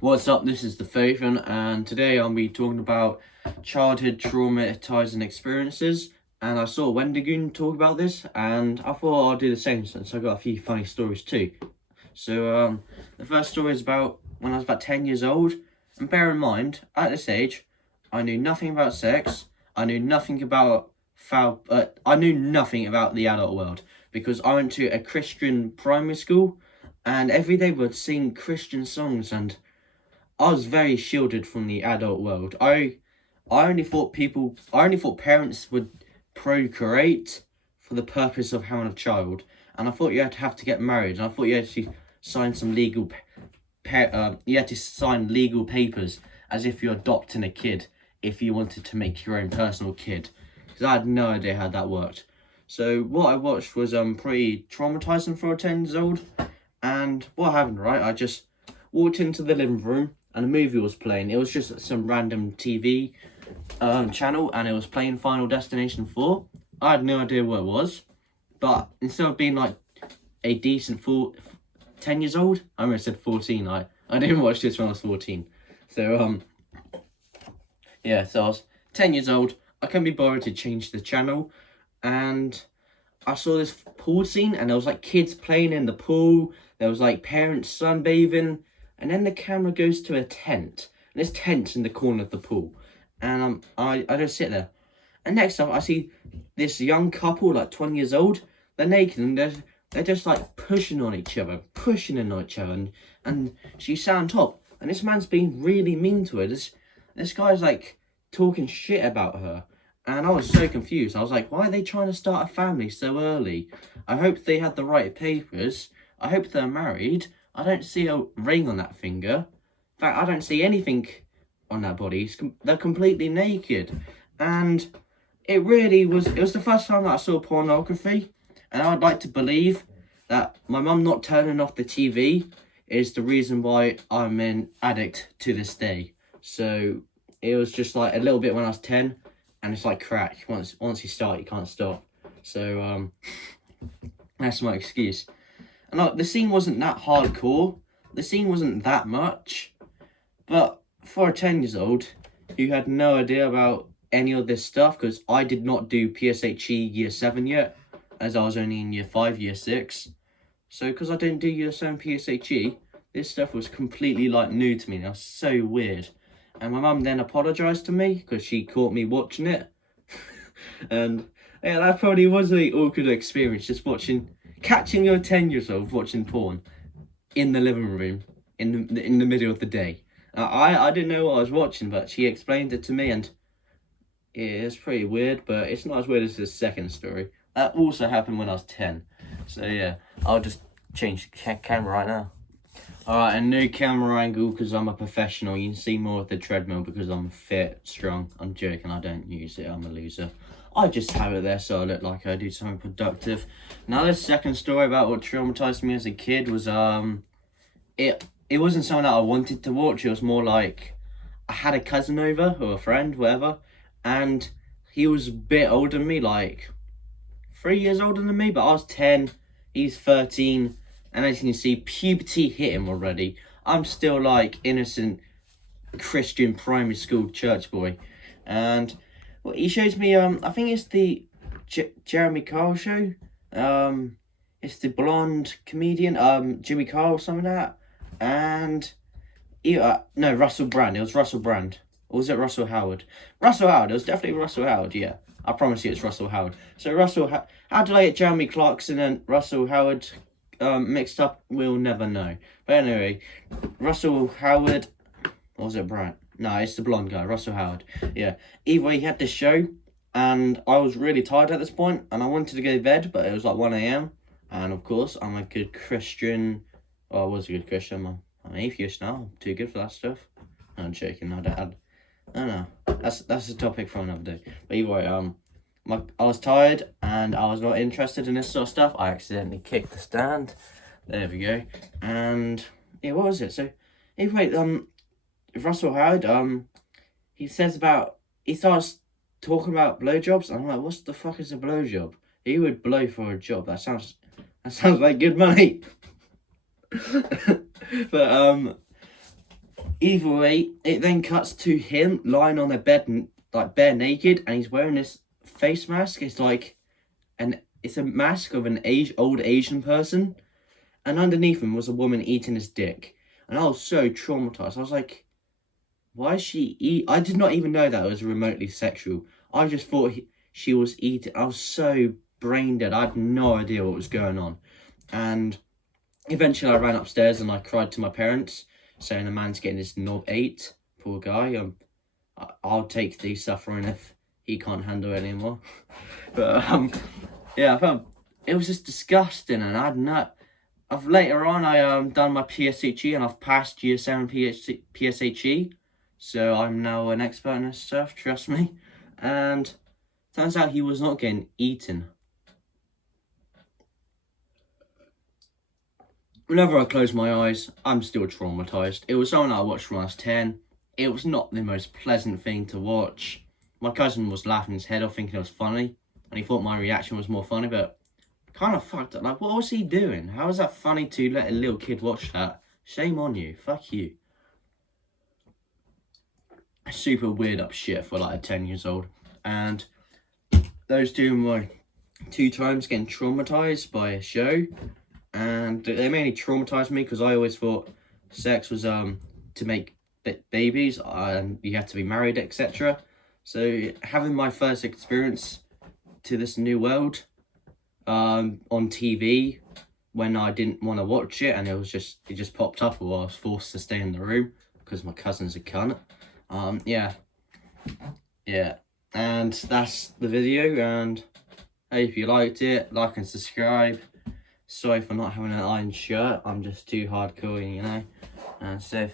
What's up? This is the Faithan, and today I'll be talking about childhood traumatizing experiences. And I saw Wendigoon talk about this, and I thought I'll do the same since I got a few funny stories too. So, the first story is about when I was about 10 years old. And bear in mind, at this age, I knew nothing about sex. I knew nothing about I knew nothing about the adult world because I went to a Christian primary school, and every day we'd sing Christian songs and I was very shielded from the adult world. I only thought parents would procreate for the purpose of having a child, and I thought you had to have to get married, and I thought you had to sign some legal, you had to sign legal papers as if you're adopting a kid if you wanted to make your own personal kid, because I had no idea how that worked. So what I watched was pretty traumatizing for a 10 years old, and what happened, right? I just walked into the living room and a movie was playing. It was just some random TV channel, and it was playing Final Destination 4. I had no idea what it was, but instead of being like a decent 10 years old, I almost said 14. I didn't watch this when I was 14. So yeah, so I was 10 years old. I couldn't be bothered to change the channel, and I saw this pool scene, and there was like kids playing in the pool. There was like parents sunbathing, and then the camera goes to a tent, and this tent's in the corner of the pool, and I just sit there, and next up I see this young couple, like 20 years old. They're naked, and they're just like pushing on each other, and she's sat on top, and this man's being really mean to her. This guy's like talking shit about her. And I was so confused. I was like, why are they trying to start a family so early? I hope they had the right papers. I hope they're married. I don't see a ring on that finger. In fact, I don't see anything on that body. They're completely naked. And it was the first time that I saw pornography. And I would like to believe that my mum not turning off the TV is the reason why I'm an addict to this day. So it was just like a little bit when I was 10. And it's like crack. Once you start, you can't stop. So that's my excuse. And the scene wasn't that hardcore. The scene wasn't that much. But for a 10 years old who had no idea about any of this stuff, because I did not do PSHE year 7 yet, as I was only in year 5, year 6. So because I didn't do year 7 PSHE, this stuff was completely like new to me. That was so weird. And my mum then apologised to me because she caught me watching it. And yeah, that probably was an awkward experience, just catching your 10 years old watching porn in the living room in the middle of the day. I didn't know what I was watching, but she explained it to me, and yeah, it's pretty weird, but it's not as weird as the second story. That also happened when I was 10. So yeah, I'll just change the camera right now. Alright, a new camera angle because I'm a professional. You can see more of the treadmill because I'm fit, strong. I'm joking, I don't use it, I'm a loser. I just have it there so I look like I do something productive. Now this second story about what traumatized me as a kid was, it wasn't something that I wanted to watch. It was more like, I had a cousin over, or a friend, whatever, and he was a bit older than me, like 3 years older than me, but I was 10, he's 13. And as you can see, puberty hit him already. I'm still like innocent Christian primary school church boy. And well, he shows me, I think it's the Jeremy Kyle show. It's the blonde comedian, Jimmy Kyle, something like that. And, no, Russell Brand. It was Russell Brand. Or was it Russell Howard? Russell Howard. It was definitely Russell Howard, yeah. I promise you it's Russell Howard. So how did I get Jeremy Clarkson and Russell Howard mixed up? We'll never know. But anyway, Russell Howard, or was it Brad? No, it's the blonde guy, Russell Howard. Yeah. Either way, he had this show, and I was really tired at this point, and I wanted to go to bed, but it was like 1 a.m. And of course, I'm a good Christian. Well, I was a good Christian. I'm an atheist now. I'm too good for that stuff. I'm joking. I don't know. That's a topic for another day. But either way, I was tired and I was not interested in this sort of stuff. I accidentally kicked the stand. There we go. And yeah, what was it? So anyway, Russell Howard, he starts talking about blowjobs. I'm like, what the fuck is a blowjob? He would blow for a job. That sounds like good money. But Either way, it then cuts to him lying on a bed, like bare naked, and he's wearing this face mask. It's like it's a mask of an old Asian person, and underneath him was a woman eating his dick. And I was so traumatized. I was like, why is she eat? I did not even know that it was remotely sexual. I just thought she was eating. I was so brain dead. I had no idea what was going on. And eventually I ran upstairs and I cried to my parents, saying a man's getting his knob ate. Poor guy. I'll take the suffering if he can't handle it anymore. But yeah, I felt it was just disgusting, and I'd not. I've later on I done my PSHE and I've passed Year 7 PSHE, so I'm now an expert in this stuff. Trust me. And turns out he was not getting eaten. Whenever I close my eyes, I'm still traumatized. It was something I watched when I was 10. It was not the most pleasant thing to watch. My cousin was laughing his head off thinking it was funny, and he thought my reaction was more funny, but kind of fucked up. Like, what was he doing? How is that funny to let a little kid watch that? Shame on you. Fuck you. Super weird up shit for like a 10 years old. And those two were my 2 times getting traumatized by a show. And they mainly traumatized me because I always thought sex was to make babies and you have to be married, etc. So having my first experience to this new world on TV when I didn't want to watch it, and it just popped up, or I was forced to stay in the room because my cousin's a cunt. Yeah, and that's the video, and hey, if you liked it, like and subscribe. Sorry for not having an iron shirt, I'm just too hardcore, you know, and so